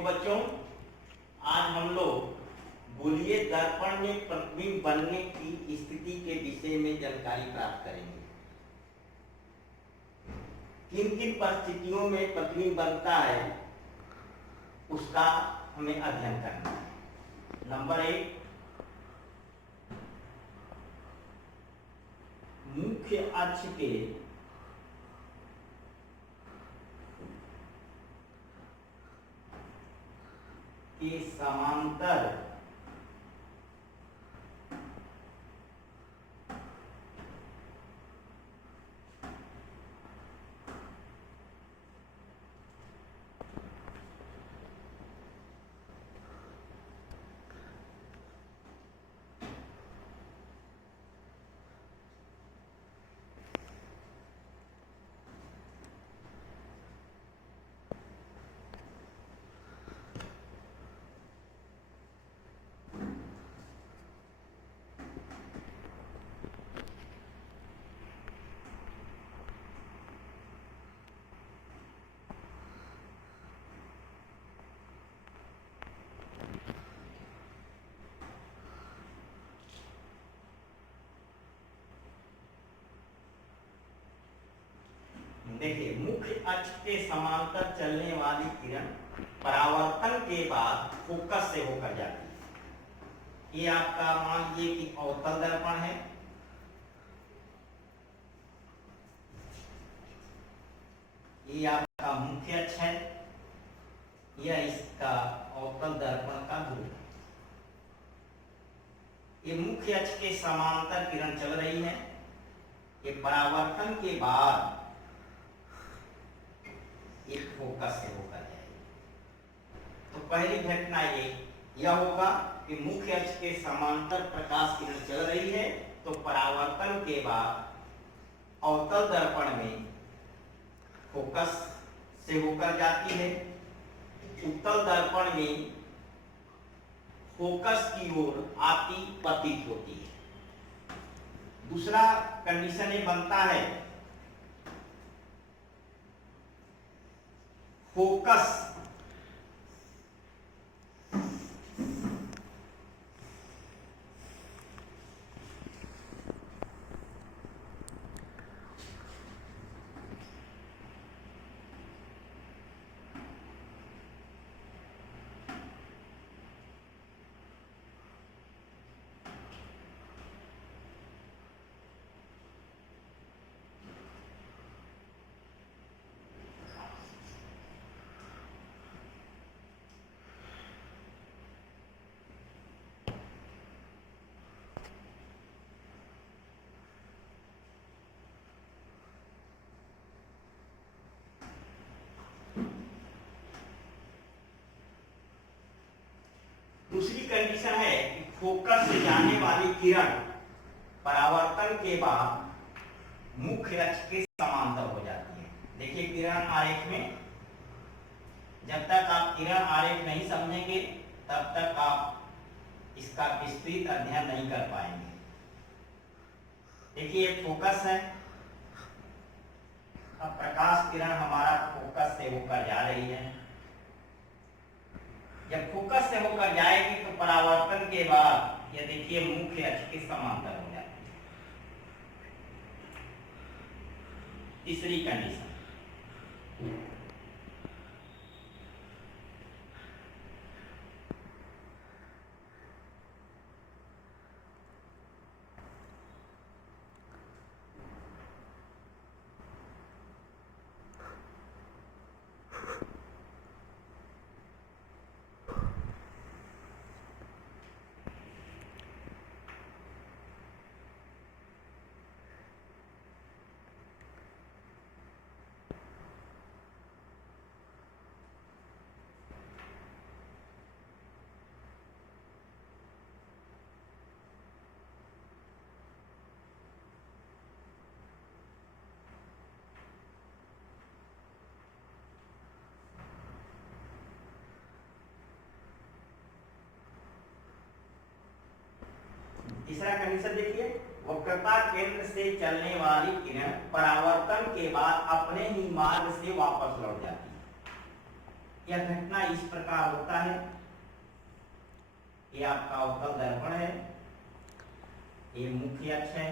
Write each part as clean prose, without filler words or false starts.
देखो बच्चों, आज हम लोग गोलीय दर्पण में प्रतिबिंब बनने की स्थिति के विषय में जानकारी प्राप्त करेंगे। किन किन परिस्थितियों में प्रतिबिंब बनता है उसका हमें अध्ययन करना है। नंबर 1, मुख्य अक्ष के समांतर देखिए, मुख्य अक्ष के समांतर चलने वाली किरण परावर्तन के बाद फोकस से होकर जाती है। ये आपका मान लीजिए कि अवतल दर्पण है। ये आपका मुख्य अक्ष है, यह इसका अवतल दर्पण का ध्रुव है। ये मुख्य अक्ष के समांतर किरण चल रही है। ये परावर्तन के बाद एक फोकस से होकर जाएगी। तो पहली घटना यह होगा कि मुख्य अक्ष के समांतर प्रकाश किरण चल रही है, तो परावर्तन के बाद अवतल दर्पण में फोकस से होकर जाती है। उत्तल दर्पण में फोकस की ओर आती पतित होती है। दूसरा कंडीशन ये बनता है, फोकस दूसरी कंडीशन है कि फोकस से जाने वाली किरण परावर्तन के बाद मुख्य अक्ष के समांतर हो जाती है। देखिए किरण आरेख में, जब तक आप किरण आरेख नहीं समझेंगे तब तक आप इसका विस्तृत अध्ययन नहीं कर पाएंगे। देखिए फोकस है। अब प्रकाश किरण हमारा फोकस से होकर जा रही है। जब फोकस से होकर जाएगी तो परावर्तन के बाद ये देखिए मुख्य अक्ष के समांतर हो जाती है। तीसरी कंडीशन, तीसरा कंडीशन देखिए, वक्रता केंद्र से चलने वाली किरण परावर्तन के बाद अपने ही मार्ग से वापस लौट जाती है। यह घटना इस प्रकार होता है, ये आपका अवतल दर्पण है, ये मुख्य अक्ष है,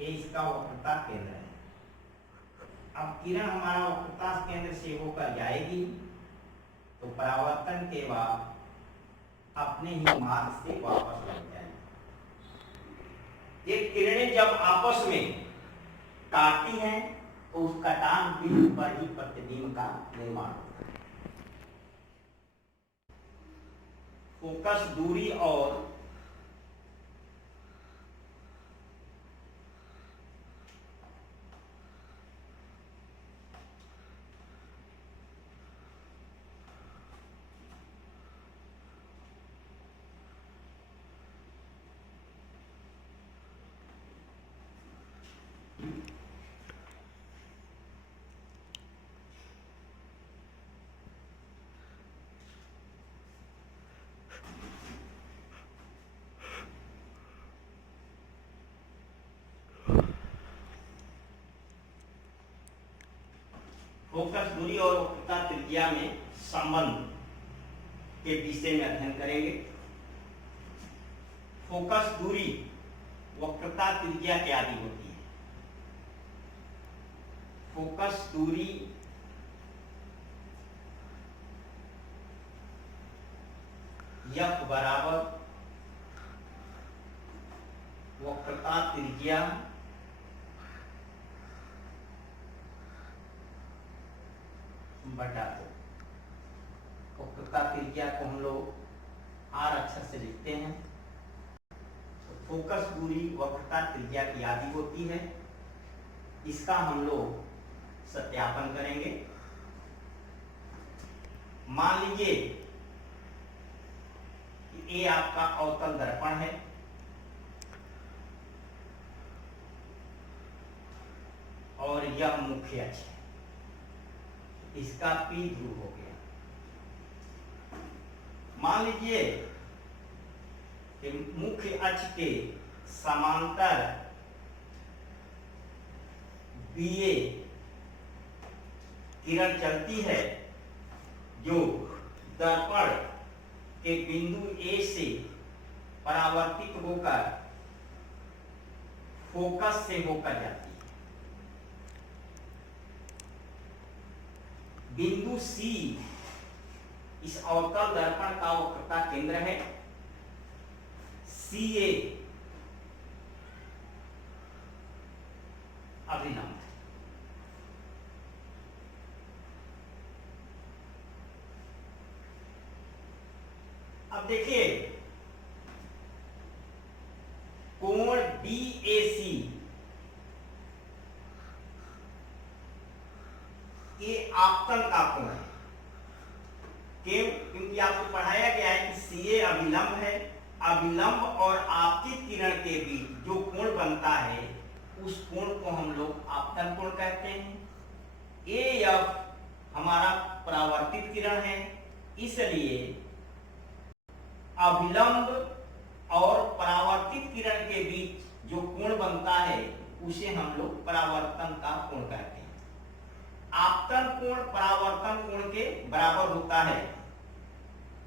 ये इसका वक्रता केंद्र है। अब किरण हमारा वक्रता केंद्र से होकर जाएगी तो परावर्तन के बाद अपने ही मार्ग से वापस लौट जाएगी। ये किरणें जब आपस में काटती हैं तो उस कटान बिंदु पर ही प्रतिबिंब का निर्माण होता है। फोकस दूरी और फोकस दूरी और वक्रता त्रिज्या में संबंध के विषय में अध्ययन करेंगे। फोकस दूरी वक्रता त्रिज्या के आदि होती है। फोकस दूरी F बराबर वक्रता त्रिज्या बटा 2। वक्रता त्रिज्या को हम लोग R अक्षर से लिखते हैं। तो फोकस दूरी वक्रता त्रिज्या की आदि होती है। इसका हम लोग सत्यापन करेंगे। मान लीजिए कि ये आपका अवतल दर्पण है, और यह मुख्य अक्ष है, इसका P ध्रुव हो गया। मान लीजिए कि मुख्य अक्ष के समांतर BA किरण चलती है, जो दर्पण के बिंदु A से परावर्तित होकर फोकस से होकर जाती है। बिंदु C इस अवतल दर्पण का वक्रता केंद्र है। CA अभिलंब है। अब देखिए कोण DAC ये आपतन का कोण है। क्यों? क्योंकि आपको पढ़ाया गया है कि CA अभिलंब है। अभिलंब और आपतित किरण के बीच जो कोण बनता है उस कोण को हम लोग आपतन कोण कहते हैं। AF हमारा परावर्तित किरण है, इसलिए अभिलंब और परावर्तित किरण के बीच जो कोण बनता है उसे हम लोग परावर्तन का कोण कहते हैं। आपतन कोण परावर्तन कोण के बराबर होता है।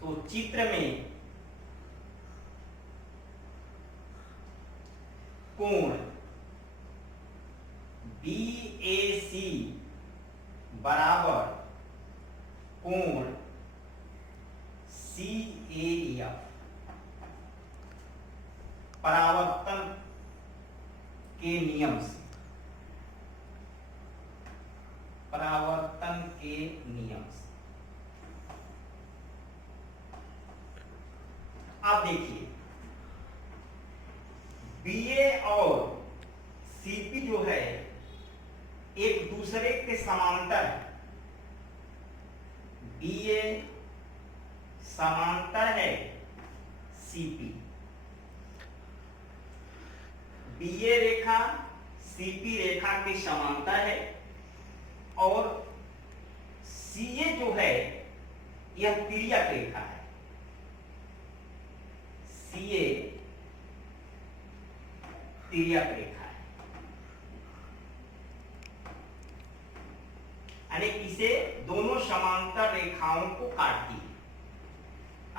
तो चित्र में कोण BAC बराबर कोण CAF परावर्तन के नियम से, परावर्तन के नियम से। आप देखिए BA और CP जो है एक दूसरे के समांतर है। BA समांतर है CP। BA रेखा CP रेखा के समांतर है, और CA जो है यह तिर्यक रेखा है। CA तिर्यक रेखा है। यानी इसे दोनों समांतर रेखाओं को काटती है।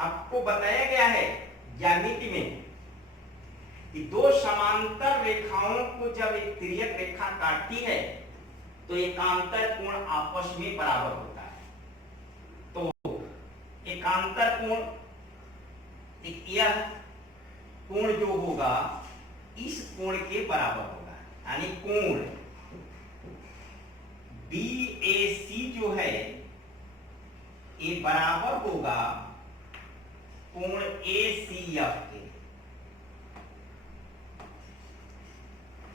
आपको बताया गया है ज्यामिति में कि दो समांतर रेखाओं को जब एक तिर्यक रेखा काटती है तो एकांतर कोण आपस में बराबर होता है। तो एकांतर कोण, यह कोण जो होगा इस कोण के बराबर होगा, यानी कोण BAC जो है ये बराबर होगा कोण ACF के।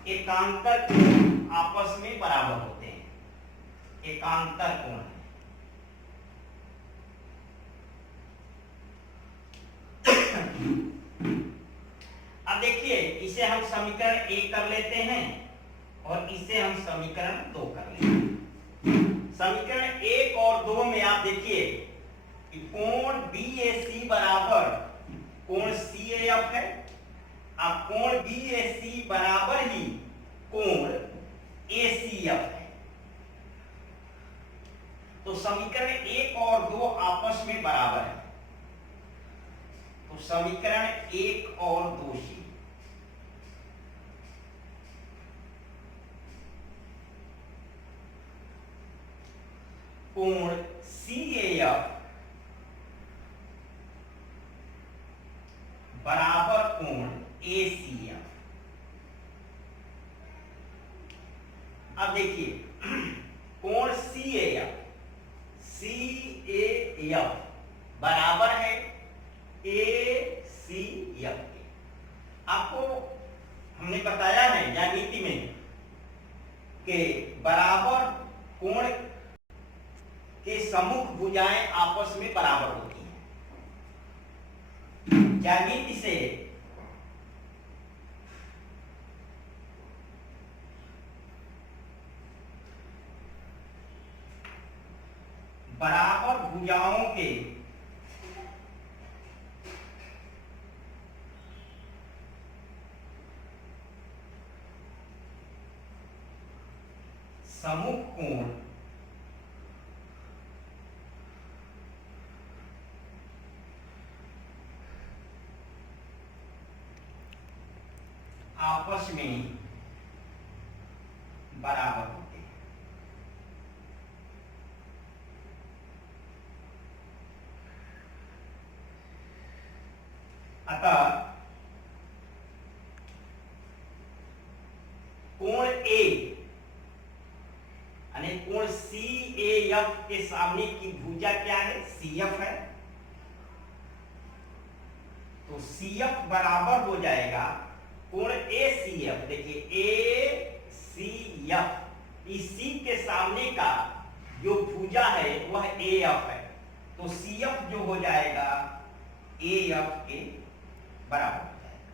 एकांतर कोण आपस में बराबर होते हैं, एकांतर कोण। अब देखिए इसे हम समीकरण 1 कर लेते हैं और इसे हम समीकरण 2 कर लेते हैं। समीकरण 1 और 2 में आप देखिए कि कोण BAC बराबर कोण CAF है। अब कोण BAC बराबर ही कोण ACF है। तो समीकरण 1 और 2 आपस में बराबर है। तो समीकरण 1 और 2 से कोण CAF बराबर कोण ACF। अब देखिए कोण CAF बराबर है ACF के। आपको हमने बताया है ज्यामिति में कि बराबर कोण के सम्मुख भुजाएं आपस में बराबर होती हैं। ज्यामिति से बराबर भुजाओं के सम्मुख कोण आपस में बराबर होते हैं। अतः कोण A यानी कोण CAF के सामने की भुजा क्या है? CF है। तो CF बराबर हो जाएगा कोण ACF। देखिए ACF इसी के सामने का जो भुजा है वह AF है। तो CF जो हो जाएगा AF के बराबर हो जाएगा।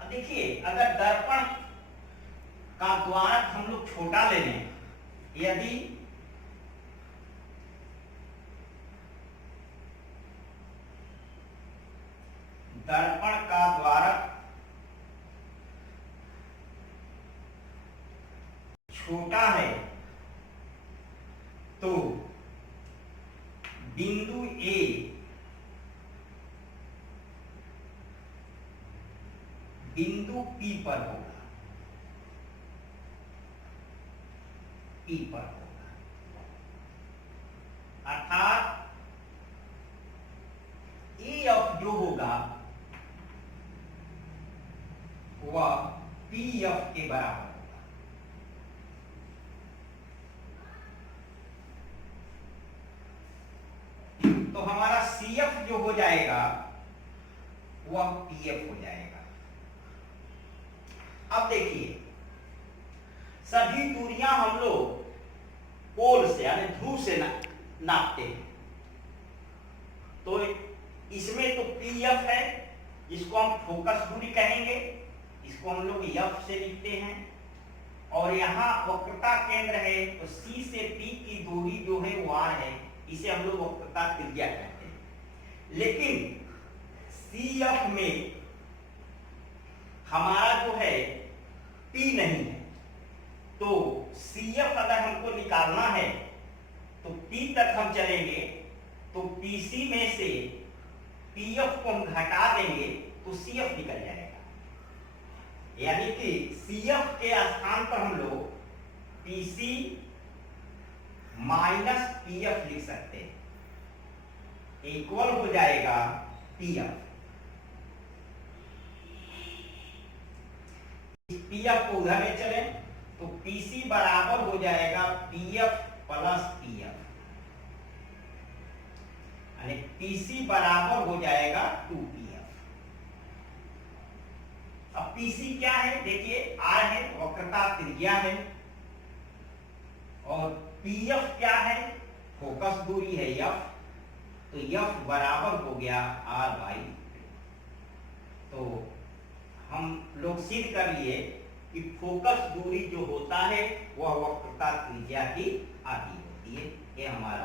अब देखिए अगर दर्पण का द्वारक हम लोग छोटा ले लें, यदि दर्पण का द्वारक छोटा है तो बिंदु A बिंदु P पर होगा, P पर होगा। अर्थात AF जो होगा वह PF के बराबर होगा। तो हमारा CF जो हो जाएगा वह PF हो जाएगा। अब देखिए सभी दूरियां हम लोग पोल से यानी ध्रुव से नापते हैं। तो इसमें तो PF है जिसको हम फोकस दूरी कहेंगे, इसको हम लोग F से लिखते हैं। और यहाँ वक्रता केंद्र है तो C से P की दूरी जो है वो R है, इसे हम लोग वक्रता त्रिज्या कहते हैं। लेकिन CF में हमारा जो है P नहीं है, तो CF अगर हमको निकालना है तो P तक हम चलेंगे तो PC में से PF को हम घटा देंगे तो CF निकल जाएगा, यानी कि CF के स्थान पर हम लोग PC माइनस PF लिख सकते हैं, इक्वल हो जाएगा PF। PF को उधर ले चले तो PC बराबर हो जाएगा PF प्लस PF, यानी PC बराबर हो जाएगा 2PF। अब PC क्या है देखिए, R है, वक्रता त्रिज्या है, और PF क्या है, फोकस दूरी है F, तो F बराबर हो गया R/2। तो हम लोग सिद्ध कर लिए कि फोकस दूरी जो होता है वह वक्रता त्रिज्या की आधी होती है। ये हमारा